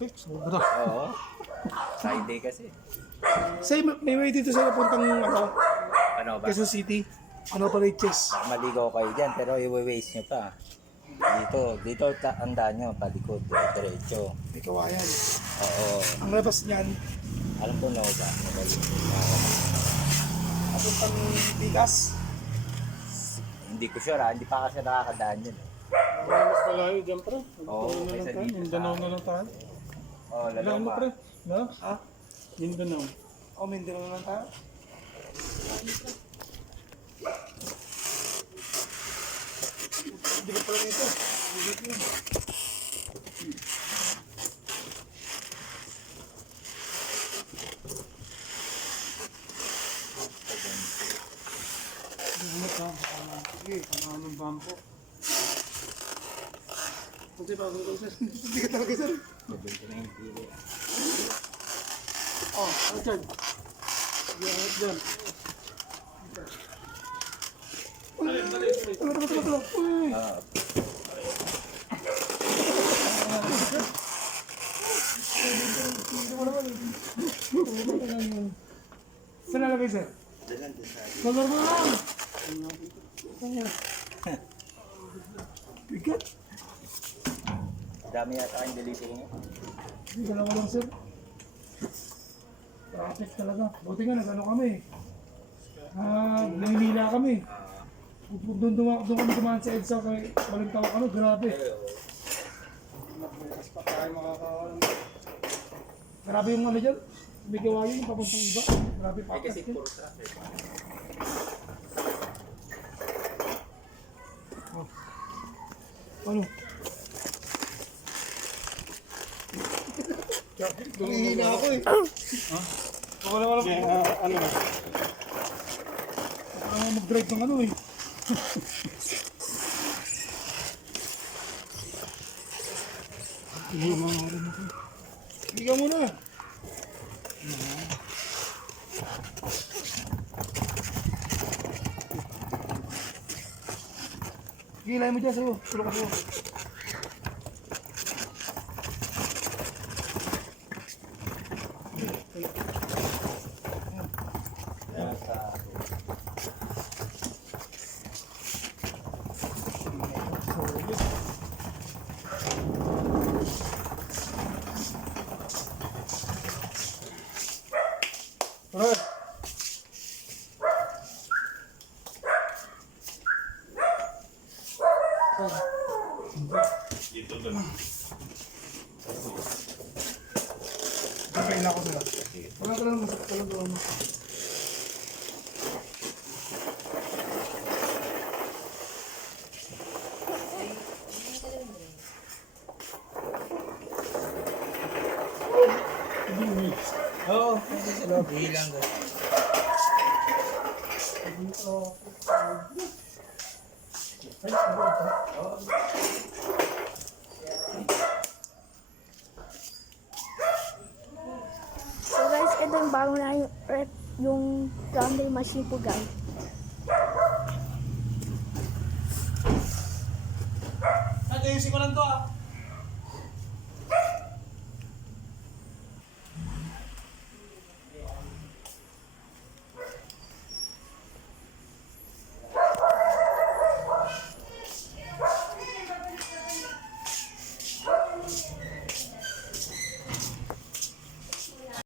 Traffic, sobra. Oo. Friday kasi. Say, may way dito sa napuntang Ano ba? Quezon City. Ano pa riches? Maligaw kayo dyan pero i-waste nyo pa. Dito tandaan nyo, palikod, diretso. May kawayan. Oo. Ang labas niyan, Alam ko no ba? napuntang Bigas. Hindi ko sure hindi pa kasi nakakadaan yun. Mas malayo dyan, pre. Oo, na lang kaysa tayo. dito Mindanao sa- na lang tayo. Oo, lalo Ano, pa. pre? No? Ha? Mindanao. O, Mindanao na lang tayo. Hindi ka pala dito. Sige, tama ng bangko. Kunti pa, hindi ka talaga sir. Oh, Richard. Yan, dyan. Tala. Uy! Ah, Saan nalagay sir? Color mo lang! Bigat! dami yata ang delivery nyo. Hindi, dalawa lang sir. Traffic talaga. Buti nga nag-ano kami. Nahinila kami. Doon kami dumaan sa EDSA kay Balintawak ano, grabe. Bukas pa tayo makakaon. Grabe yung ano dyan. May gawain yung papuntang iba. Grabe pa. Ay kasi puro traffic. Ano? Nangihina ako eh. Wala. Ano? Wala mag-drive ng ano eh. Hindi mga oras ako. Hindi ka muna. Gilay mo dyan sa'yo. Tulog ako. Yan sa Alright. Kakain ako sila. Wala ka lang masakit ka lang doon. Oo, kasi sa loob. Hilang ko. So guys, ito yung bago na yung rep, yung laundry machine po guys. Ayusin ko lang to ah.